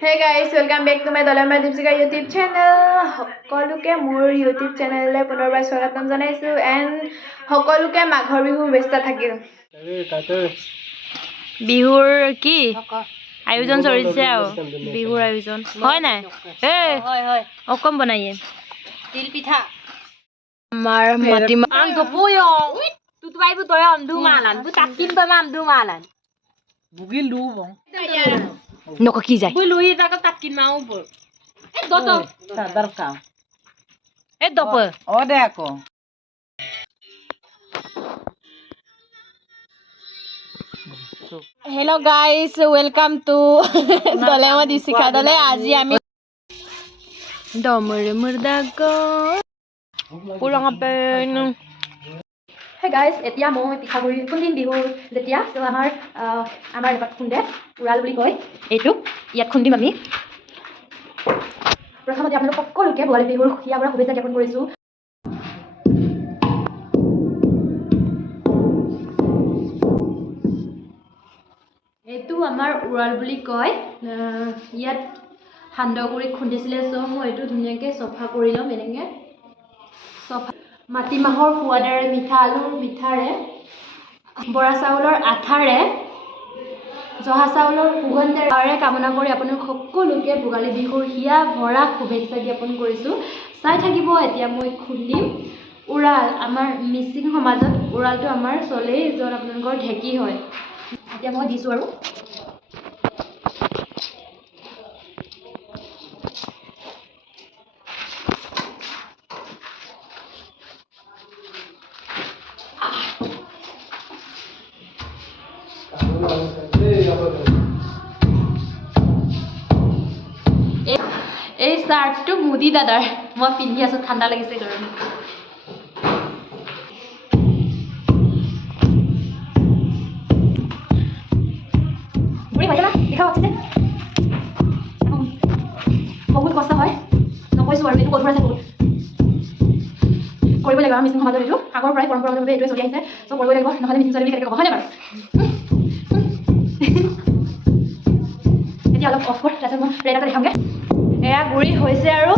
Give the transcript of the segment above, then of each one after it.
Hey guys, welcome back to my Dolama Dipsika YouTube channel. Hokoluke mur YouTube channel le punorbar swagatam janaisu and hokoluke maghor bihur besta thakil. Bihur ki আয়োজন চলিছে আও বিহুৰ আয়োজন হয় নাই হয় হয় অকম বনাইয়ে তিল পিঠা আমাৰ মাটি আম দপয়ো তুত বাইবু তয় আমদু মালান বু তাকিন বা আমদু মালান বুগিল লুব নক কি যায় বু লুই তাক তাকিন মাউ বল এ দত সাদার কাম এ দপ ও দে আকো Hello guys, welcome to Dolama Dipsika Dole. Aji ami Domur murdago pulang apen. Hey guys, etia moi pitha guri kundin bihur jetia so amar lebat khunde ural buli koi etu iat khundim ami প্ৰথমতে আপোনালোক সকলোকে ভোগালী বিহুৰ খুয়া পৰা শুভেচ্ছা জ্ঞাপন কৰিছো এটো আমাৰ উৰাল বুলি কয় ইয়াত হান্দগুৰি খুন্দিছিলে সো মই এটো ধুনিয়াকে সফা কৰি লম এনেকে সফা মাটি মাহৰ সোৱাদাৰে মিঠা আলুৰ পিঠাৰে বৰা চাউলৰ আঠাৰে জহা চাউলৰ সুগন্ধৰে কামনা কৰি আপোনালোক সকলোকে ভোগালী বিহুৰ হিয়া ভৰা শুভেচ্ছা জ্ঞাপন কৰিছো চাই থাকিব এতিয়া মই খুলিম উৰাল আমাৰ মিচিং সমাজত উৰালটো আমাৰ চলে যত আপোনালোকৰ ঢেকি হয় এতিয়া মই দিছো আৰু এই শাৰ্টটো মুদি দাদাৰ মই পিন্ধি আছো ঠাণ্ডা লাগিছে গৰম বুঢ়ী ভাইলা দেখা আছে বহুত কষ্ট হয় নকৈছো আৰু এইটো কঠোৰ আছে বহুত কৰিব লাগিব মিচিং সমাজৰ এইটো আগৰ পৰাই পৰম্পৰাগতভাৱে এইটোৱে চলি আহিছে সব কৰিব লাগিব নহলে মিচিং চলি কেনেকৈ হ'ব হয়নে বাৰু এতিয়া অলপ অফ কৰ তাৰপিছত মই ৰেডাটা দেখামগে এয়া গুৰি হৈছে আৰু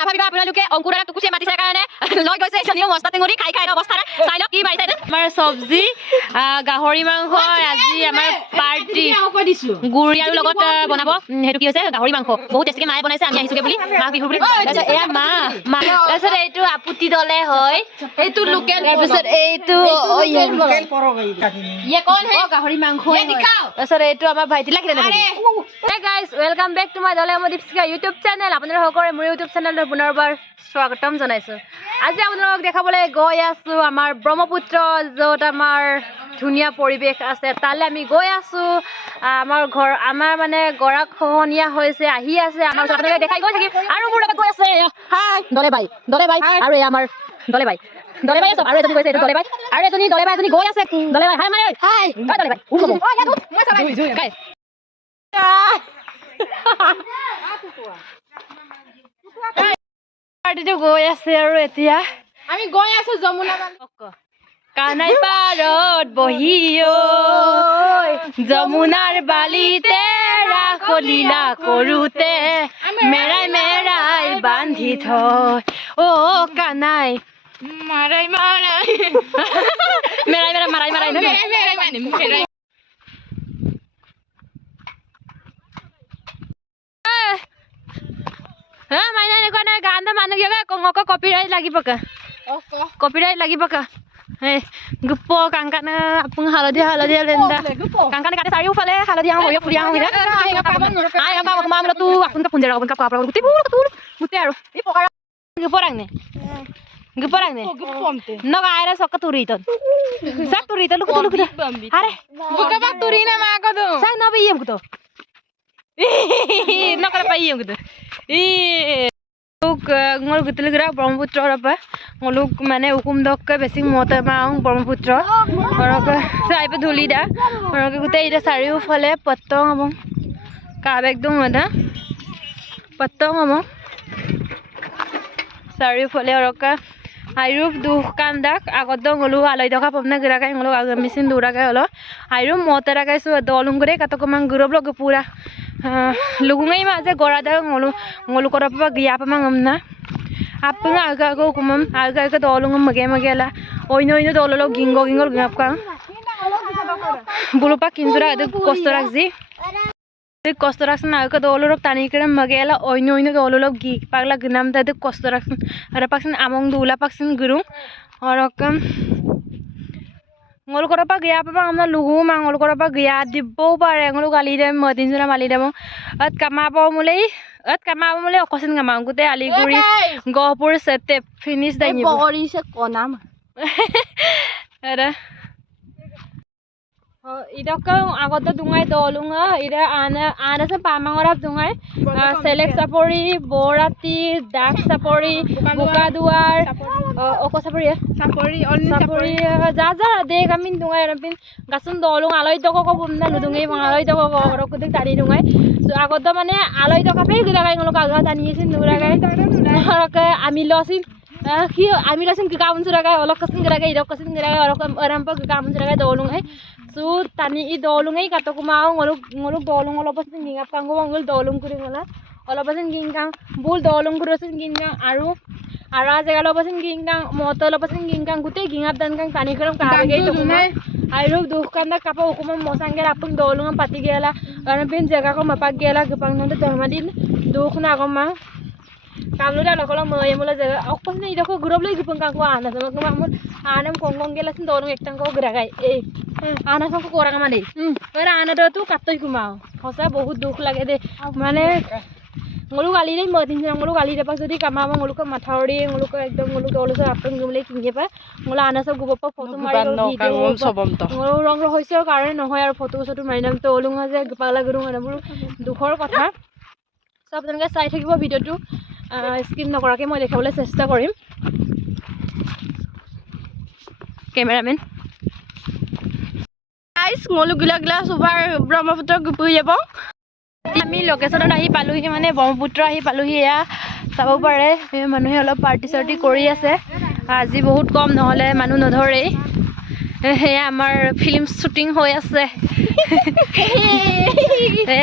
নাভাবিবা আপোনালোকে অংকুৰক টুকুচিয়ে মাতিছে কাৰণে লৈ গৈছে এজনীও মস্তা টেঙৰি খাই খাই অৱস্থাৰে চাই লওক কি মাৰিছে আমাৰ চব্জি গাহৰি মাংস আজি আমাৰ পাৰ্টি গুৰি আৰু লগত বনাব হেতু কি হৈছে গাহৰি মাংস বহুত টেষ্টিকে মায়ে বনাইছে আমি আহিছোগে বুলি মাঘ বিহু বুলি তাৰপিছত এয়া মা তাৰপিছত এইটো আপুতি দলে হয় এইটো লোকেল তাৰপিছত এইটো লোকেল পৰগৈ ইয়ে কোন হে গাহৰি মাংস তাৰপিছত এইটো আমাৰ ভাইটি লাগিলে hey guys welcome back to my Dolama Dipsika YouTube channel আপোনালোক সকলোৰে মোৰ YouTube channel পুনৰবাৰ স্বাগতম জনাইছো আজি আপোনালোকক দেখাবলৈ গৈ আছো আমাৰ ব্ৰহ্মপুত্ৰ যত আমাৰ ধুনিয়া পৰিবেশ আছে তালে আমি গৈ আছো আমাৰ মানে গৰা খহনিয়া হৈছে আহি আছে আমাৰ আপোনালোকে দেখাই গৈ থাকিম আৰু মোৰ লগত গৈ আছে হাই দলে ভাই আৰু এই আমাৰ দলে ভাই আছে আৰু এজনী গৈছে দলে ভাই আৰু এজনী দলে ভাই এজনী গৈ আছে দলে ভাই হাই মাই হাই দলে ভাই মই চালাই কাই পাৰ্টিটো গৈ আছে আৰু এতিয়া আমি গৈ আছো যমুনা কানাই পাৰত বহিও যমুনাৰ বালিতে ৰাখলীলা কৰোতে মেৰাই মেৰাই বান্ধি থয় অ কানাই মাৰাই মাৰাই মেৰাই মেৰাই মাৰাই মাৰাই মেৰাই হ্যাঁ মাইনা দেখো না গান তো মানুহ গেলে কঙক কপিৰাইট লাগিব কা কপিৰাইট লাগিব কা হে গুপ্প কাংকানা আপুং হালধীয়া লেন্দা কাংকানা কাটে চাৰিওফালে হালধীয়া হৈ ফুৰিয়া হৈ আই আপা মামলা তু আপুন কা পুঞ্জৰা আপুন কা পাপৰা গুটি গুটি আৰু এই পকাৰা গুপৰাংনে নগা আইরা সক তুরিতন সাক তুরিতন লুক আরে বুকা বাক তুরিনা মা কদু সাক নবে ইয়েম কুতো নকরা পাইয়েম কুতো ই ngol gutul gira brahmaputra apa ngoluk mane hukum dok ke besi mota maung brahmaputra orok sai pe dhuli da orok gute ida sariu phale pattong among ka ekdom ada pattong among sariu phale orok Airup dukan dak agodong ngolu alai doka pamna gira kai ngolu aga mesin dura kai holo airup motera kai su dolung gure kato komang gurob lo pura lugungai ma je gora da ngolu kora pa giya pa mangamna apnga aga go kumam aga dolung mage la oino dololo gingo gingap ka bulupa kinjura adu kostorak ji kostoraksan aga dolorok tani kere magela oino dololo gi pagla gnam da adu kostoraksan ara paksin among dula paksin gurung orokam ngol kora pa gaya pa amna lugu mangol kora pa gaya dibbo pare ngol gali dem modin jura mali dem at kama pa mule okosin ngama gute aliguri gopur sete finish da ni bori se konam ara ida ka agoto dungai dolunga ida ana se pamangorap dungai select sapori borati dak sapori bukaduar oko sapori only ja de kamin dungai rampin gasun dolung aloi doko ko bumna ludungai mangaloi doko ko rokudik tari dungai so agoto mane aloi doko pe gida kai ngolo kaga tani sin dura kai haraka amilosin amilosin ki kaun sura kai olokasin gira kai rokasin gira kai orokam arampa ki kaun sura kai dolungai so tani I dolungai kato kumao ngoluk dolung olopasin gingap kanggo ngol dolung kuringala olopasin gingkang bul dolung kurosin gingkang aru ara jaga lopasin gingkang moto lopasin gingkang gute gingap dan kang tani keram kaage to kumai airu dukan da kapa hukum mosangge apung dolung pati gela ana pin jaga ko mapak gela gepang nonde dormadin dukna goma kamlu da lokolo moye mula jaga okpas nei doko gurob lagi gepang kang ko ana sama kumamul anam kongkong gela sin dolung ektang ko geragai ana sangko korang mane era ana do tu katoi kumao hosa bahut dukh lage de mane ngolu gali dei modin jang ngolu gali de pak jodi kamama ngolu ko mathori ngolu ko ekdom ngolu dolo so apeng gumle kinge pa ngolu ana so gubo pa photo mari video sobom to ngolu rong hoise karone nohoy ar photo sotu mari nam to olunga je gapala gurung ana buru dukhor kotha sab jange sai thakibo video tu skip nokorake moi dekhabole chesta korim cameraman guys ngolu gila super brahmaputra gupui jabo আমি লোকেশনত আহি পালুহি মানে ব্ৰহ্মপুত্ৰ আহি পালুহি এয়া চাব পাৰে মানুহে অলপ party চাৰ্টি কৰি আছে আজি বহুত কম নহলে মানুহ নধৰে হেয়া আমাৰ ফিল্ম শুটিং হৈ আছে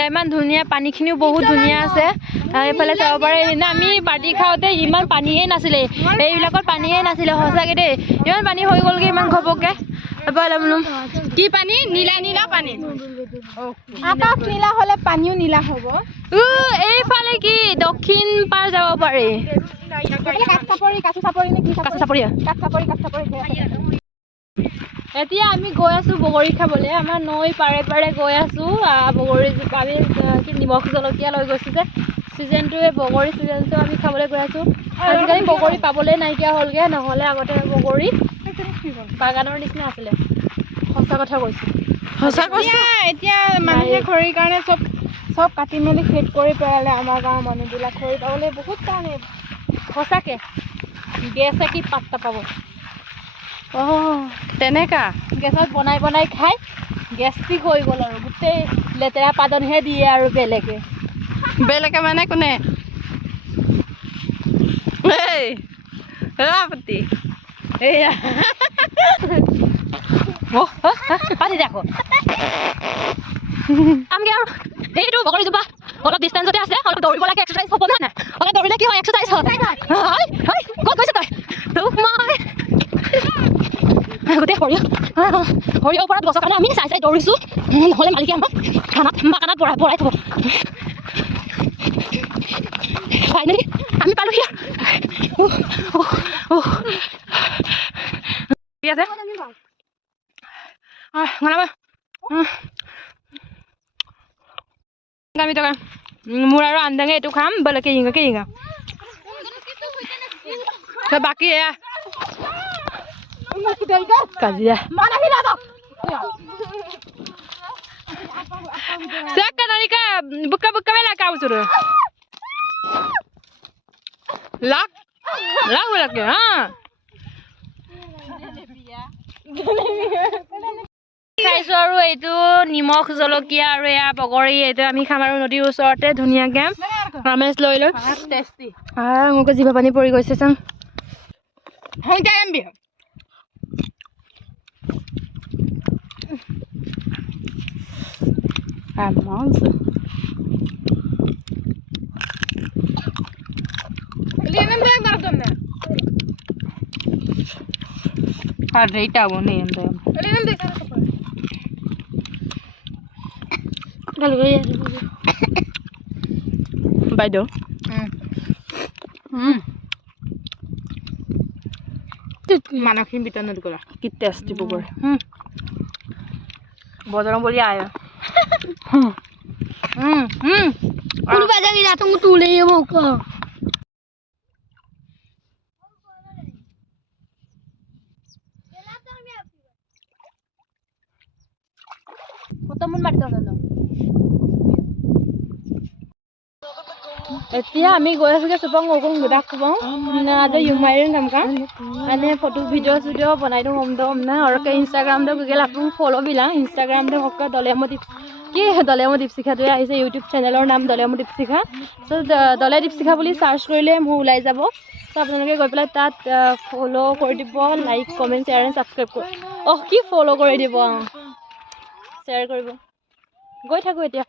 ইমান ধুনীয়া পানীখিনিও বহুত ধুনীয়া আছে এইফালে চাব পাৰে না আমি পাৰ্টি খাওঁতে ইমান পানীয়ে নাছিলে এইবিলাকত পানীয়ে নাছিলে সঁচাকৈ দেই ইমান পানী হৈ গ'লগৈ ইমান ঘপককৈ কি পানী নীলা পানী আকাশ নীলা হলে পানীও নীলা হ'ব এইফালে কি দক্ষিণ পাৰ যাব পাৰে এতিয়া আমি গৈ আছো বগৰী খাবলৈ আমাৰ নৈ পাৰে পাৰে গৈ আছো বগৰী আমি কি নিমখ জলকীয়া লৈ গৈছো যে চিজনটোৱে বগৰী চিজনটো আমি খাবলৈ গৈ আছো আজিকালি বগৰী পাবলৈ নাইকিয়া হ'লগে নহ'লে আগতে বগৰী বাগানৰ নিচিনা আছিলে সঁচা কথা কৈছো সঁচা কৈছো এতিয়া মানুহে খৰিৰ কাৰণে সব কাটি মেলি শেষ কৰি পেলালে আমাৰ গাঁৱৰ মানুহবিলাক খৰি পাবলৈ বহুত কাৰণে সঁচাকে গেছে কি পাত্তা পাব তেনেকা গেছত বনাই খাই গেষ্ট্ৰিক হৈ গ'ল আৰু গোটেই লেতেৰা পাদনহে দিয়ে আৰু বেলেগে মানে কোনে আপত্তি এয়া পাতি দেখো আমি আৰু এইটো বগৰীজোপা অলপ ডিষ্টেঞ্চতে আছে অলপ দৌৰিব লাগে এক্সাৰচাইজ হ'ব না অলপ দৌৰিলে কি হয় এক্সাৰচাইজ হয় ক'ত গৈছে তই তোক মই গোটেই সৰিয়হ ওপৰত গছৰ কাৰণে আমি চাই দৌৰিছোঁ নহ'লে মালিকে আমাক বাগানত ভৰাই থ'ব ফাইনেলি আমি পালোহি ঠিক আছে আমি টকা মোৰ আৰু আন্দাঙে এইটো খাম বেলেগে কিঙা বাকী এয়া কাজিয়া buka bela kau suruh লাগ লাগ লাগে হা খাইছো আৰু এইটো নিমখ জলকীয়া আৰু এয়া বগৰী এইটো আমি খাম আৰু নদীৰ ওচৰতে ধুনীয়াকে আমেজ লৈ লৈ মোকে জিভা পানী পৰি গৈছে চাং বাইদেউ মানসিক বিতৰণ কৰা কি টেষ্টি পকৰি বজাৰৰ বুলি আয়া Udah baca ni datang tulis ya muka. এতিয়া আমি গৈ আছোগে চুপং অকণ গোটাক চুপং আজি ইউমাইৰিন কামকা মানে ফটো ভিডিও বনাই দিওঁ হম দম না और के इंस्टाग्राम दे गूगल आप फॉलो बिला इंस्टाग्राम दे हक्का दलेमो दीपशिखा तो आइसे यूट्यूब चैनलर नाम दलेमो दीपशिखा सो दले दीपशिखा বুলি সার্চ কৰিলে মো ওলাই যাব সো আপোনালোকে গৈ পেলাই তাত ফলো কৰি দিব like comment share and subscribe কৰি কি ফলো কৰি দিব শেয়াৰ কৰিব গৈ থাকো এতিয়া